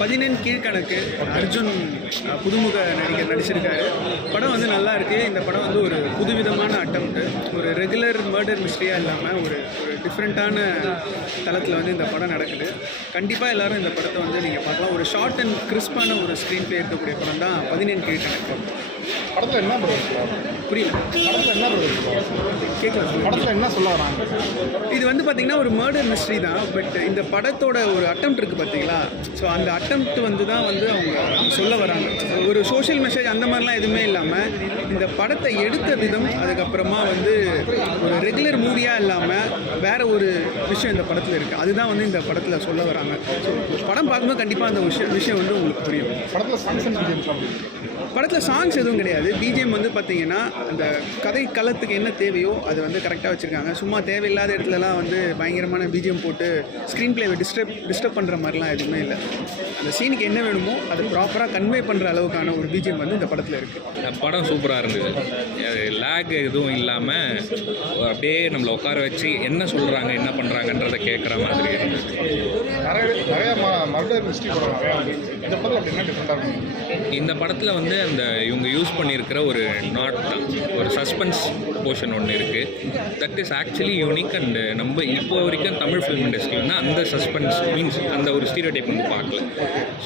பதினெண் கீழ்கணக்கு அர்ஜுன் புதுமுக நடிகர் நடிச்சிருக்காரு. படம் வந்து நல்லா இருக்குது. இந்த படம் வந்து ஒரு புதுவிதமான அட்டம்ப்ட், ஒரு ரெகுலர் மர்டர் மிஸ்ட்ரியாக இல்லாமல் ஒரு டிஃப்ரெண்ட்டான தளத்தில் வந்து இந்த படம் நடக்குது. கண்டிப்பாக எல்லோரும் இந்த படத்தை வந்து நீங்கள் பார்க்கலாம். ஒரு ஷார்ட் அண்ட் கிறிஸ்பான ஒரு ஸ்க்ரீன் பிளே இருக்கக்கூடிய படம் தான் பதினெண் கீழ்கணக்கு. படத்தில் என்ன புரியல, படத்தில் என்ன கேட்கல, படத்தில் என்ன சொல்ல வராங்க? இது வந்து பார்த்திங்கன்னா ஒரு மர்டர் மிஸ்ட்ரி தான். பட் இந்த படத்தோட ஒரு அட்டம்ப்ட் இருக்குது பார்த்தீங்களா? ஸோ அந்த அட்டம்ப்ட் வந்து தான் வந்து அவங்க சொல்ல வராங்க. ஒரு சோஷியல் மெசேஜ் அந்த மாதிரிலாம் எதுவுமே இல்லாமல் இந்த படத்தை எடுத்த விதம், அதுக்கப்புறமா வந்து ஒரு ரெகுலர் மூவியாக இல்லாமல் வேறு ஒரு விஷயம் இந்த படத்தில் இருக்குது. அதுதான் வந்து இந்த படத்தில் சொல்ல வராங்க. ஸோ படம் பார்க்கும்போது கண்டிப்பாக அந்த விஷயம் வந்து உங்களுக்கு புரியும். படத்தில் சாங்ஸ் எதுவும் கிடையாது. பிஜிஎம் வந்து பார்த்திங்கன்னா அந்த கதை களத்துக்கு என்ன தேவையோ அது வந்து கரெக்டாக வச்சுருக்காங்க. சும்மா தேவையில்லாத இடத்துலலாம் வந்து பயங்கரமான பிஜிஎம் போட்டு ஸ்க்ரீன் பிளேவை டிஸ்டர்ப் பண்ணுற மாதிரிலாம் எதுவுமே இல்லை. அந்த சீனுக்கு என்ன வேணுமோ அதை ப்ராப்பராக கன்வே பண்ணுற அளவுக்கான ஒரு பிஜிஎம் வந்து இந்த படத்தில் இருக்குது. படம் சூப்பராக இருந்தது. லேக் எதுவும் இல்லாமல் அப்படியே நம்மளை உட்கார வச்சு என்ன சொல்கிறாங்க என்ன பண்ணுறாங்கன்றதை கேட்குற மாதிரி இருந்தது. நிறைய மர்டர் மிஸ்ட்ரி படம் இந்த படத்தில் வந்து அந்த இவங்க யூஸ் பண்ணியிருக்கிற ஒரு நாட் தான், ஒரு சஸ்பென்ஸ் போர்ஷன் ஒன்று இருக்குது. That is actually unique. And நம்ம இப்போ வரைக்கும் தமிழ் ஃபிலிம் இண்டஸ்ட்ரினா அந்த சஸ்பென்ஸ் மீன்ஸ் அந்த ஒரு ஸ்டீரியோடைப் வந்து பார்க்கல.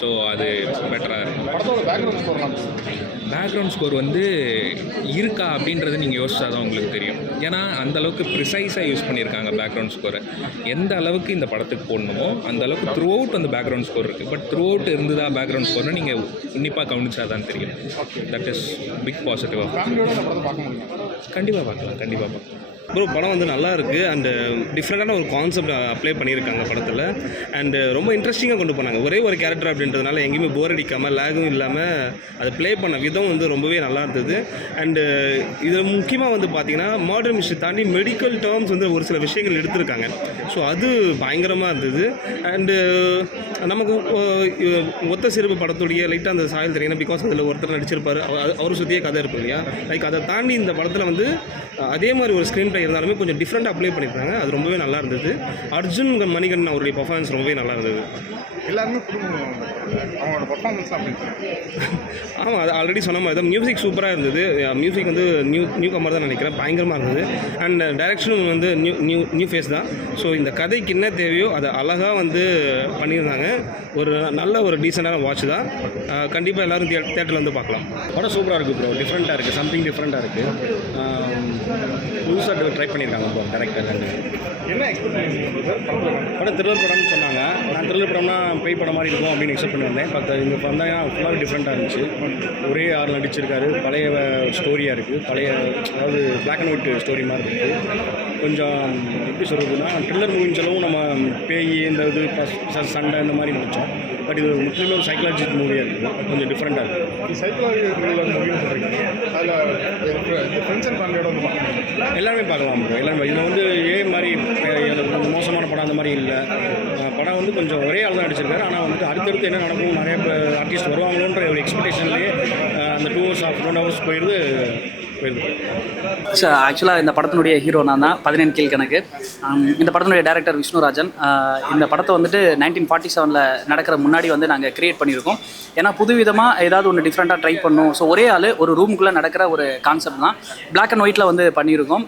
ஸோ அது பெட்டராக இருக்கும். பேக்ரவுண்ட் ஸ்கோர் வந்து இருக்கா அப்படின்றத நீங்கள் யோசிச்சா தான் உங்களுக்கு தெரியும். ஏன்னா அந்தளவுக்கு ப்ரிசைஸாக யூஸ் பண்ணியிருக்காங்க பேக்ரவுண்ட் ஸ்கோரை. எந்த அளவுக்கு இந்த படத்துக்கு போடணுமோ அந்த அளவுக்கு த்ரூ அவுட் அந்த பேக்ரவுண்ட் ஸ்கோர் இருக்குது. பட் த்ரூ அவுட் இருந்ததா பேக்ரவுண்ட் ஸ்கோர்னு நீங்கள் உன்னிப்பாக கவனிச்சா தான் தெரியும். தட் இஸ் பிக் பாசிட்டிவாக. கண்டிப்பாக பார்க்கலாம். ப்ரோ படம் வந்து நல்லா இருக்குது. அண்டு டிஃப்ரெண்ட்டான ஒரு கான்செப்ட் அப்ளை பண்ணியிருக்காங்க படத்தில். அண்டு ரொம்ப இன்ட்ரெஸ்டிங்காக கொண்டு போனாங்க. ஒரே ஒரு கேரக்டர் அப்படின்றதுனால எங்கேயுமே போர் அடிக்காமல் லேகும் இல்லாமல் அதை ப்ளே பண்ண விதம் வந்து ரொம்பவே நல்லா இருந்தது. அண்டு இது முக்கியமாக வந்து பார்த்திங்கன்னா மாடர்ன் மிஸ்ட்ரி தாண்டி மெடிக்கல் டேர்ம்ஸ் வந்து ஒரு சில விஷயங்கள் எடுத்திருக்காங்க. ஸோ அது பயங்கரமாக இருந்தது. அண்டு நமக்கு ஒத்த சிறப்பு படத்துடைய லைட்டாக அந்த சாயல் தெரியும். பிகாஸ் அதில் ஒருத்தர் நடிச்சிருப்பார், அவரை சுற்றியே கதை இருக்கும் இல்லையா. லைக் அதை தாண்டி இந்த படத்தில் வந்து அதே மாதிரி ஒரு ஸ்க்ரீன் பிளே இருந்தாலுமே கொஞ்சம் டிஃப்ரெண்ட்டாக அப்ளை பண்ணியிருக்காங்க. அது ரொம்பவே நல்லா இருந்தது. அர்ஜுன் மணிகண்டன் அவருடைய பர்ஃபார்மன்ஸ் ரொம்பவே நல்லா இருந்தது. எல்லாருமே அவங்களோட பர்ஃபார்மன்ஸ் ஆமாம், அது ஆல்ரெடி சொன்ன மாதிரி தான். மியூசிக் சூப்பராக இருந்தது. மியூசிக் வந்து நியூ கமர் தான் நினைக்கிறேன். பயங்கரமாக இருந்தது. அண்ட் டைரக்ஷனும் வந்து நியூ ஃபேஸ் தான். ஸோ இந்த கதைக்கு என்ன தேவையோ அதை அழகாக வந்து பண்ணியிருந்தாங்க. ஒரு நல்ல ஒரு டீசெண்டான வாட்ச் தான். கண்டிப்பாக எல்லோரும் தியேட்டரில் வந்து பார்க்கலாம். படம் சூப்பராக இருக்குது ப்ரோ. டிஃப்ரெண்ட்டாக இருக்குது, சம்திங் டிஃப்ரெண்ட்டாக இருக்குது. புதுசாக ட்ரை பண்ணியிருக்காங்க ப்ரோ டேரக்டர். என்ன எக்ஸ்பெக்ட் பண்ணியிருக்கீங்க? படம் த்ரில்லர் படம்னு சொன்னாங்க. நான் த்ரில்லர் படம்னா பேய் படம் மாதிரி இருக்கும் அப்படின்னு எக்ஸ்பெக்ட் பண்ணியிருந்தேன். பட் இந்த படம் தான் ஃபுல்லாக டிஃப்ரெண்ட்டாக இருந்துச்சு. ஒரே ஆள் நடிச்சிருக்காரு. பழைய ஸ்டோரியாக இருக்குது. அதாவது பிளாக் அண்ட் ஒயிட் ஸ்டோரி மாதிரி இருக்குது. கொஞ்சம் எப்படி சொல்கிறதுனா த்ரில்லர் மூவின்னு சொல்லவும் நம்ம பேய் இந்த இது சண்டை இந்த மாதிரி நினச்சோம். பட் இது முற்றிலும் ஒரு சைக்காலஜிக்கல் மூவியாக இருக்குது. கொஞ்சம் டிஃப்ரெண்ட்டாக இருக்குது. சைக்காலஜிக்கல் மூவின்னு சொல்கிறீங்க. அதில் ஃப்ரெண்ட்ஸ் அண்ட் ஃபேமிலியோட வந்து எல்லாருமே பார்க்கலாம் ப்ரோ. எல்லாருமே இதில் வந்து மாதிரி மோசமான படம் அந்த மாதிரி இல்லை. படம் வந்து கொஞ்சம் ஒரே ஆள் தான் நடிச்சிருக்காரு. ஆனால் வந்து அடுத்தடுத்து என்ன நடக்கும், நிறைய ஆர்டிஸ்ட் வருவாங்களோன்ற ஒரு எக்ஸ்பெக்டேஷன்லேயே அந்த 2 hours போயிடுது. ஆக்சுவலாக இந்த படத்தினுடைய ஹீரோ நான் தான், 17 கீழ்கணக்கு. இந்த படத்தினுடைய டைரக்டர் விஷ்ணுராஜன். இந்த படத்தை வந்துட்டு 1947 நடக்கிற முன்னாடி வந்து நாங்கள் கிரியேட் பண்ணியிருக்கோம். ஏன்னா புதுவிதமாக ஏதாவது ஒன்று டிஃப்ரெண்ட்டாக ட்ரை பண்ணணும். ஸோ ஒரே ஆள் ஒரு ரூமுக்குள்ளே நடக்கிற ஒரு கான்செப்ட் தான். பிளாக் அண்ட் ஒயிட்டில் வந்து பண்ணியிருக்கோம்.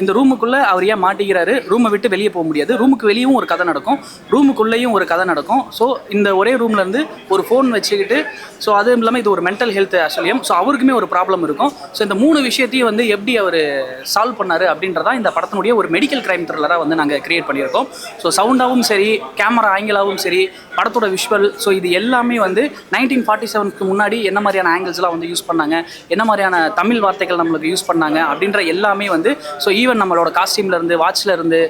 இந்த ரூமுக்குள்ளே அவர் ஏன் மாட்டிக்கிறாரு, ரூமை விட்டு வெளியே போக முடியாது, ரூமுக்கு வெளியும் ஒரு கதை நடக்கும், ரூமுக்குள்ளேயும் ஒரு கதை நடக்கும். ஸோ இந்த ஒரே ரூம்லேருந்து ஒரு ஃபோன் வச்சுக்கிட்டு, ஸோ அதுவும் இல்லாமல் இது ஒரு மென்டல் ஹெல்த் ஆக்சுவலியம். ஸோ அவருக்குமே ஒரு ப்ராப்ளம் இருக்கும். ஸோ இந்த 3 விஷயத்தையும் வந்து எப்படி அவர் சால்வ் பண்ணார் அப்படின்றதா இந்த படத்தினுடைய ஒரு மெடிக்கல் கிரைம் த்ரில்லராக வந்து நாங்கள் கிரியேட் பண்ணியிருக்கோம். ஸோ சவுண்டாகவும் சரி, கேமரா ஆங்கிளாகவும் சரி, படத்தோட விஷுவல், ஸோ இது எல்லாமே வந்து 1947க்கு முன்னாடி என்ன மாதிரியான ஆங்கிள்ஸ்லாம் வந்து யூஸ் பண்ணாங்க, என்ன மாதிரியான தமிழ் வார்த்தைகள் நம்மளுக்கு யூஸ் பண்ணாங்க அப்படின்ற எல்லாமே வந்து, ஸோ ஈவன் நம்மளோட காஸ்டியூம்லேருந்து, வாட்ச்லேருந்து,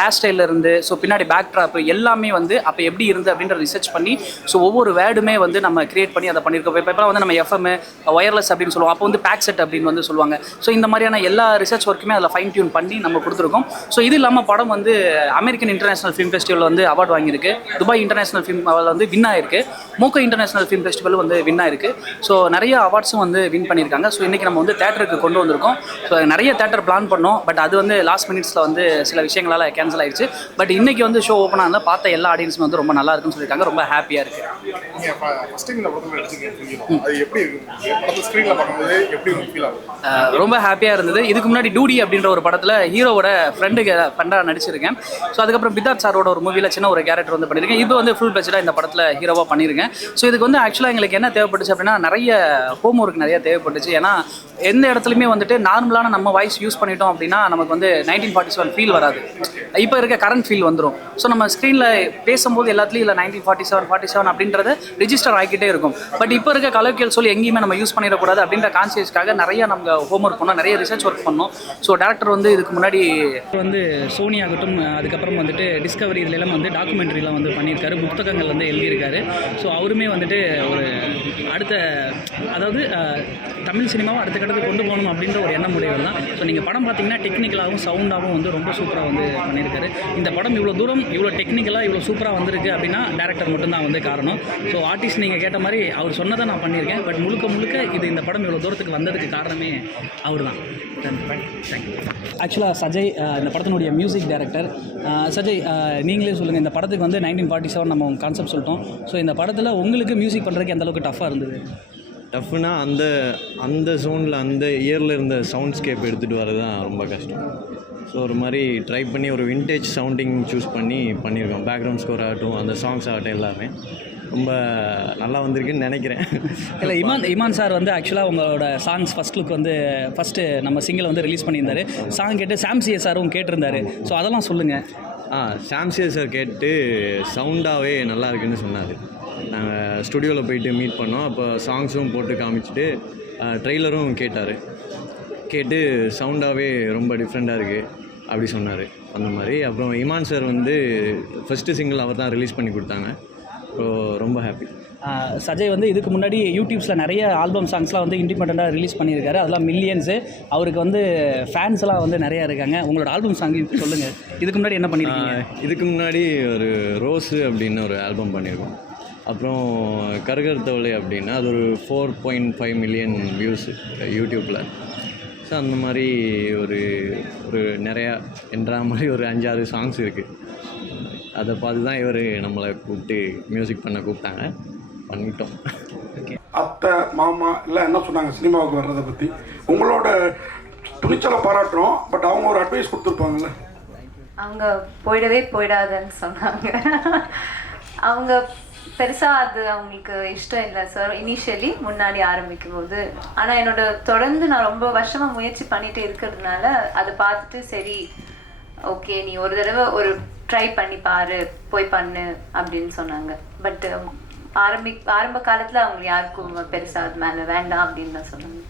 ஹேர் ஸ்டைல்லேருந்து, ஸோ பின்னாடி பேக் ட்ராப்பு எல்லாமே வந்து அப்போ எப்படி இருந்து அப்படின்ற ரிசர்ச் பண்ணி, ஸோ ஒவ்வொரு வேர்டுமே வந்து நம்ம கிரியேட் பண்ணி அதை பண்ணியிருக்கோம். இப்போ வந்து நம்ம எஃப்எம் ஒயர்லெஸ் அப்படின்னு சொல்லுவோம். அப்போ வந்து பேக் செட் அப்படின்னு வந்து சொல்லுவாங்க. சொல்லுவாங்க. ஸோ இந்த மாதிரியான எல்லா ரிசர்ச் ஒர்க்குமே அதில் ஃபைன் டியூன் பண்ணி நம்ம கொடுத்துருக்கோம். ஸோ இது இல்லாமல் படம் வந்து அமெரிக்கன் இன்டர்நேஷனல் ஃபிலிம் ஃபெஸ்டிவல் வந்து அவார்டு வாங்கியிருக்கு, துபாய் இன்டர்நேஷனல் ஃபிலிம் வந்து வின் ஆயிருக்கு, மோக்கோ இன்டர்நேஷனல் ஃபிலிம் ஃபெஸ்டிவல் வந்து வின் ஆயிருக்கு. ஸோ நிறைய அவார்ட்ஸும் வந்து வின் பண்ணியிருக்காங்க. ஸோ இன்றைக்கி நம்ம வந்து தேட்டருக்கு கொண்டு வந்திருக்கோம். ஸோ நிறைய தேட்டர் பிளான் பண்ணோம், பட் அது வந்து லாஸ்ட் மினிட்ஸில் வந்து சில விஷயங்களால் கேன்சல் ஆயிடுச்சு. பட் இன்றைக்கி வந்து ஷோ ஓப்பன் ஆனதில் பார்த்த எல்லா ஆடியன்ஸும் வந்து ரொம்ப நல்லா இருக்குன்னு சொல்லியிருக்காங்க. ரொம்ப ஹாப்பியாக இருக்குது. ரொம்ப ஹாப்பியாக இருந்தது. இதுக்கு முன்னாடி டூடி அப்படின்ற ஒரு படத்தில் ஹீரோவோட ஃப்ரெண்டாக நடிச்சிருக்கேன். ஸோ அதுக்கப்புறம் பித்தார்த் சாரோட ஒரு மூவியில் சின்ன ஒரு கேரக்டர் வந்து பண்ணியிருக்கேன். இப்போ வந்து ஃபுல் பேஜாக இந்த படத்தில் ஹீரோவாக பண்ணியிருக்கேன். ஸோ இதுக்கு வந்து ஆக்சுவலாக எங்களுக்கு என்ன தேவைப்பட்டுச்சு அப்படின்னா நிறைய ஹோம் ஒர்க் நிறைய தேவைப்பட்டுச்சு. ஏன்னா எந்த இடத்துலையுமே வந்துட்டு நார்மலான நம்ம வாய்ஸ் யூஸ் பண்ணிட்டோம் அப்படின்னா நமக்கு வந்து 1947 ஃபீல் வராது, இப்போ இருக்க கரண்ட் ஃபீல் வந்துடும். ஸோ நம்ம ஸ்க்ரீனில் பேசும்போது எல்லாத்துலேயும் இல்லை 1947 47 அப்படின்றது ரிஜிஸ்டர் ஆகிக்கிட்டே இருக்கும். பட் இப்போ இருக்க கலோக்கியல் சொல்லி எங்கேயுமே நம்ம யூஸ் பண்ணிடக்கூடாது அப்படின்ற கான்சியஸ்க்காக நிறைய நம்ம ஹோம் ஒர்க் பண்ணோம், நிறைய ரிசர்ச் ஒர்க் பண்ணோம். ஸோ டேரக்டர் வந்து இதுக்கு முன்னாடி வந்து சோனி ஆகட்டும், அதுக்கப்புறம் வந்துட்டு டிஸ்கவரி இதிலெல்லாம் வந்து டாக்குமெண்ட்ரிலாம் வந்து பண்ணியிருக்காரு, புத்தகங்கள் வந்து எழுதியிருக்காரு. ஸோ அவருமே வந்துட்டு ஒரு அடுத்த அதாவது தமிழ் சினிமாவை அடுத்த கட்டத்துக்கு கொண்டு போகணும் அப்படின்ற ஒரு எண்ணம் உடையவர் தான். ஸோ நீங்கள் படம் பார்த்தீங்கன்னா டெக்னிக்கலாகவும் சவுண்டாகவும் வந்து ரொம்ப சூப்பராக வந்து பண்ணியிருக்காரு. இந்த படம் இவ்வளோ தூரம் இவ்வளோ டெக்னிக்கலாக இவ்வளோ சூப்பராக வந்திருக்கு அப்படின்னா டேரக்டர் மட்டும்தான் வந்து காரணம். ஸோ ஆர்டிஸ்ட் நீங்கள் கேட்ட மாதிரி அவர் சொன்னதை நான் பண்ணியிருக்கேன். பட் முழுக்க இது இந்த படம் இவ்வளோ தூரத்துக்கு வந்ததுக்கு காரணமே அவர் தான். தேங்க்யூ. ஆக்சுவலாக சஜய் இந்த படத்தினுடைய மியூசிக் டைரக்டர். சஜய், நீங்களே சொல்லுங்கள், இந்த படத்துக்கு வந்து 1947 நம்ம கான்செப்ட் சொல்லிட்டோம். ஸோ இந்த படத்தில் உங்களுக்கு மியூசிக் பண்ணுறதுக்கு எந்த அளவுக்கு டஃப்பாக இருந்தது? டஃப்னா அந்த ஜோனில் அந்த இயரில் இருந்த சவுண்ட்ஸ்கேப் எடுத்துகிட்டு வரது தான் ரொம்ப கஷ்டம். ஸோ ஒரு மாதிரி ட்ரை பண்ணி ஒரு விண்டேஜ் சவுண்டிங் சூஸ் பண்ணி பண்ணியிருக்கோம். பேக்ரவுண்ட் ஸ்கோர் ஆகட்டும், அந்த சாங்ஸ் ஆகட்டும், எல்லாமே ரொம்ப நல்லா வந்திருக்குன்னு நினைக்கிறேன். இல்லை, இமான் சார் வந்து ஆக்சுவலாக உங்களோட சாங்ஸ் ஃபஸ்ட் லுக் வந்து ஃபஸ்ட்டு நம்ம சிங்கிள் வந்து ரிலீஸ் பண்ணியிருந்தாரு. சாங் கேட்டு சாம்சிஏ சாரும் கேட்டிருந்தாரு. ஸோ அதெல்லாம் சொல்லுங்கள். சாம்சிஏ சார் கேட்டு சவுண்டாகவே நல்லா இருக்குன்னு சொன்னார். நாங்கள் ஸ்டுடியோவில் போயிட்டு மீட் பண்ணோம். அப்போ சாங்ஸும் போட்டு காமிச்சிட்டு ட்ரெய்லரும் கேட்டு சவுண்டாகவே ரொம்ப டிஃப்ரெண்ட்டாக இருக்குது அப்படி சொன்னார். அந்த மாதிரி அப்புறம் இமான் சார் வந்து ஃபஸ்ட்டு சிங்கிள் அவர் தான் ரிலீஸ் பண்ணி கொடுத்தாங்க. ஸோ ரொம்ப ஹாப்பி. சஜய் வந்து இதுக்கு முன்னாடி யூடியூப்ஸில் நிறைய ஆல்பம் சாங்ஸ்லாம் வந்து இண்டிபெண்ட்டாக ரிலீஸ் பண்ணியிருக்காரு. அதெல்லாம் மில்லியன்ஸு. அவருக்கு வந்து ஃபேன்ஸ்லாம் வந்து நிறையா இருக்காங்க. உங்களோட ஆல்பம் சாங் சொல்லுங்கள், இதுக்கு முன்னாடி என்ன பண்ணியிருக்கீங்க? இதுக்கு முன்னாடி ஒரு ரோஸு அப்படின்னு ஒரு ஆல்பம் பண்ணியிருக்கோம். அப்புறம் கருகருத்தவளை அப்படின்னா அது ஒரு 4.5 மில்லியன் வியூஸ் யூடியூப்பில். ஸோ அந்த மாதிரி ஒரு நிறையா என்ற மாதிரி ஒரு 5-6 சாங்ஸ் இருக்குது. அதை பார்த்து தான் இவர் நம்மளை கூப்பிட்டு மியூசிக் பண்ண கூப்பிட்டாங்க, பண்ணிட்டோம். அத்தை மாமா எல்லாம் என்ன சொன்னாங்க சினிமாவுக்கு வர்றதை பற்றி? உங்களோட துணிச்சலை பாராட்டுறோம், பட் அவங்க ஒரு அட்வைஸ் கொடுத்துருப்பாங்கல்ல? அவங்க போயிடாதுன்னு சொன்னாங்க. அவங்க பெருசாக அது அவங்களுக்கு இஷ்டம் இல்லை சார் இனிஷியலி முன்னாடி ஆரம்பிக்கும் போது. ஆனால் என்னோட தொடர்ந்து நான் ரொம்ப வருஷமாக முயற்சி பண்ணிட்டு இருக்கிறதுனால அதை பார்த்துட்டு சரி ஓகே நீ ஒரு தடவை ஒரு ட்ரை பண்ணி பாரு, போய் பண்ணு அப்படின்னு சொன்னாங்க. பட் ஆரம்ப காலத்தில் அவங்க யாருக்கும் பெருசாக அது மேலே வேண்டாம் அப்படின்னு தான் சொன்னாங்க.